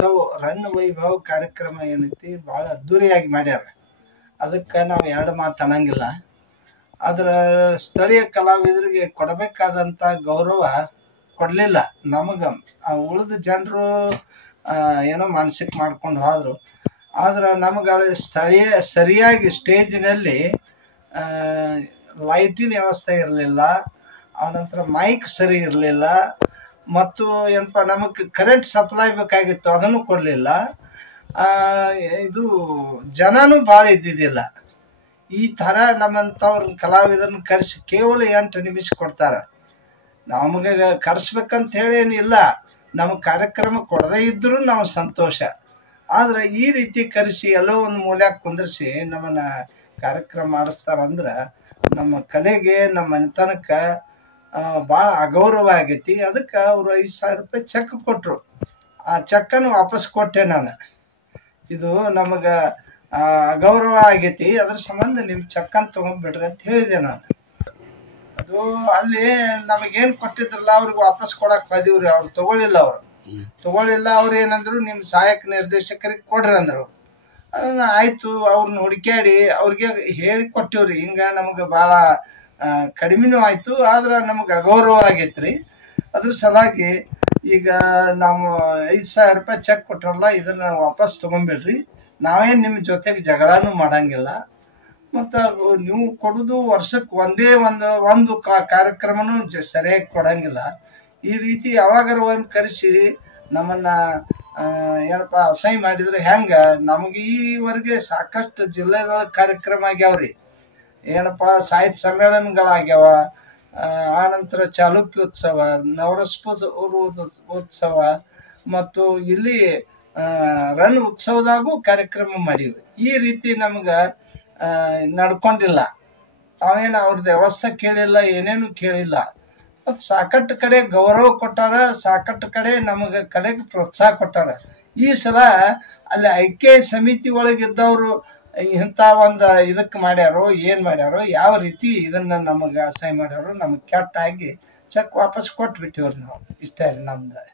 ಉತ್ಸವ ರನ್ ವೈಭವ ಕಾರ್ಯಕ್ರಮ ಏನೈತಿ ಭಾಳ ಅದ್ದೂರಿಯಾಗಿ ಮಾಡ್ಯಾರ. ಅದಕ್ಕೆ ನಾವು ಎರಡು ಮಾತು ಅನ್ನಂಗಿಲ್ಲ. ಅದರ ಸ್ಥಳೀಯ ಕಲಾವಿದರಿಗೆ ಕೊಡಬೇಕಾದಂಥ ಗೌರವ ಕೊಡಲಿಲ್ಲ. ನಮಗೆ ಉಳಿದ ಜನರು ಏನೋ ಮಾನಸಿಕ ಮಾಡ್ಕೊಂಡು ಹೋದರು. ಆದ್ರೆ ನಮಗೆ ಸ್ಥಳೀಯ ಸರಿಯಾಗಿ ಸ್ಟೇಜಿನಲ್ಲಿ ಲೈಟಿನ ವ್ಯವಸ್ಥೆ ಇರಲಿಲ್ಲ, ಆನಂತರ ಮೈಕ್ ಸರಿ ಇರಲಿಲ್ಲ, ಮತ್ತು ಏನಪ್ಪ ನಮಗೆ ಕರೆಂಟ್ ಸಪ್ಲೈ ಬೇಕಾಗಿತ್ತು ಅದನ್ನು ಕೊಡಲಿಲ್ಲ. ಇದು ಜನನೂ ಭಾಳ ಇದ್ದಿದ್ದಿಲ್ಲ. ಈ ಥರ ನಮ್ಮಂಥವ್ರ ಕಲಾವಿದರನ್ನ ಕರೆಸಿ ಕೇವಲ 8 ನಿಮಿಷ ಕೊಡ್ತಾರೆ. ನಮಗೆ ಕರೆಸ್ಬೇಕಂತ ಹೇಳೇನಿಲ್ಲ, ನಮಗೆ ಕಾರ್ಯಕ್ರಮ ಕೊಡದೇ ಇದ್ದರೂ ನಾವು ಸಂತೋಷ. ಆದರೆ ಈ ರೀತಿ ಕರೆಸಿ ಎಲ್ಲೋ ಒಂದು ಮೂಲ್ಯಾಗ ಕುಂದಿರಿಸಿ ನಮ್ಮನ್ನು ಕಾರ್ಯಕ್ರಮ ಮಾಡಿಸ್ತಾರಂದ್ರೆ ನಮ್ಮ ಕಲೆಗೆ ನಮ್ಮ ಮನೆತನಕ್ಕೆ ಭಾಳ ಅಗೌರವ ಆಗೈತಿ. ಅದಕ್ಕೆ ಅವರು 5,000 ರೂಪಾಯಿ ಚೆಕ್ ಕೊಟ್ಟರು. ಆ ಚೆಕ್ಕನ್ನು ವಾಪಸ್ ಕೊಟ್ಟೆ ನಾನು. ಇದು ನಮಗೆ ಅಗೌರವ ಆಗೈತಿ, ಅದ್ರ ಸಂಬಂಧ ನಿಮ್ಮ ಚೆಕ್ಕನ್ನು ತೊಗೊಂಡ್ಬಿಡ್ರಿ ಅಂತ ಹೇಳಿದೆ ನಾನು. ಅದು ಅಲ್ಲಿ ನಮಗೇನು ಕೊಟ್ಟಿದ್ರಲ್ಲ ಅವ್ರಿಗೆ ವಾಪಸ್ ಕೊಡಕ್ಕೆ ಹೋದಿವ್ರಿ. ಅವ್ರು ತೊಗೊಳ್ಳಿಲ್ಲ. ಅವ್ರು ಏನಂದ್ರು ನಿಮ್ಮ ಸಹಾಯಕ ನಿರ್ದೇಶಕರಿಗೆ ಕೊಡ್ರಿ ಅಂದರು. ಆಯಿತು, ಅವ್ರನ್ನ ಹುಡುಕ್ಯಾಡಿ ಅವ್ರಿಗೆ ಹೇಳಿ ಕೊಟ್ಟಿವ್ರಿ. ಹಿಂಗೆ ನಮಗೆ ಭಾಳ ಕಡಿಮೆನೂ ಆಯಿತು, ಆದ್ರೆ ನಮಗೆ ಅಗೌರವ ಆಗೈತೆ ರೀ. ಅದ್ರ ಸಲಾಗಿ ಈಗ ನಾವು 5,000 ರೂಪಾಯಿ ಚೆಕ್ ಕೊಟ್ರಲ್ಲ, ಇದನ್ನು ವಾಪಸ್ ತೊಗೊಂಬಿಡ್ರಿ. ನಾವೇನು ನಿಮ್ಮ ಜೊತೆಗೆ ಜಗಳನೂ ಮಾಡಂಗಿಲ್ಲ. ಮತ್ತು ನೀವು ಕೊಡೋದು ವರ್ಷಕ್ಕೆ ಒಂದೇ ಒಂದು ಕಾರ್ಯಕ್ರಮನೂ ಸರಿಯಾಗಿ ಕೊಡಂಗಿಲ್ಲ. ಈ ರೀತಿ ಯಾವಾಗಾರ ಒಂದು ಕರೆಸಿ ನಮ್ಮನ್ನು ಏನಪ್ಪ ಅಸಹ್ಯ ಮಾಡಿದರೆ ಹೆಂಗೆ? ನಮಗೆ ಈವರೆಗೆ ಸಾಕಷ್ಟು ಜಿಲ್ಲೆದೊಳಗೆ ಕಾರ್ಯಕ್ರಮ ಆಗ್ಯಾವ್ರಿ. ಏನಪ್ಪ ಸಾಹಿತ್ಯ ಸಮ್ಮೇಳನಗಳಾಗ್ಯಾವ, ಆನಂತರ ಚಾಲುಕ್ಯೋತ್ಸವ, ನವರಸೋತ್ಸವ, ಮತ್ತು ಇಲ್ಲಿ ರನ್ ಉತ್ಸವದಾಗೂ ಕಾರ್ಯಕ್ರಮ ಮಾಡೀವಿ. ಈ ರೀತಿ ನಮ್ಗೆ ನಡ್ಕೊಂಡಿಲ್ಲ. ನಾವೇನು ಅವ್ರದ್ದು ವ್ಯವಸ್ಥೆ ಕೇಳಿಲ್ಲ, ಏನೇನು ಕೇಳಿಲ್ಲ. ಮತ್ತು ಸಾಕಷ್ಟು ಕಡೆ ಗೌರವ ಕೊಟ್ಟಾರ, ಸಾಕಷ್ಟು ಕಡೆ ನಮಗೆ ಕಲೆಗೆ ಪ್ರೋತ್ಸಾಹ ಕೊಟ್ಟಾರ. ಈ ಸಲ ಅಲ್ಲಿ ಐಕ್ಯ ಸಮಿತಿ ಒಳಗಿದ್ದವರು ಇಂಥ ಒಂದು ಇದಕ್ಕೆ ಮಾಡ್ಯಾರೋ ಏನು ಮಾಡ್ಯಾರೋ, ಯಾವ ರೀತಿ ಇದನ್ನು ನಮಗೆ ಅಸಹ್ಯ ಮಾಡ್ಯಾರೋ, ನಮಗೆ ಕೆಟ್ಟಾಗಿ ಚೆಕ್ ವಾಪಸ್ ಕೊಟ್ಬಿಟ್ಟಿವ್ರಿ ನಾವು. ಇಷ್ಟ ನಮ್ದು.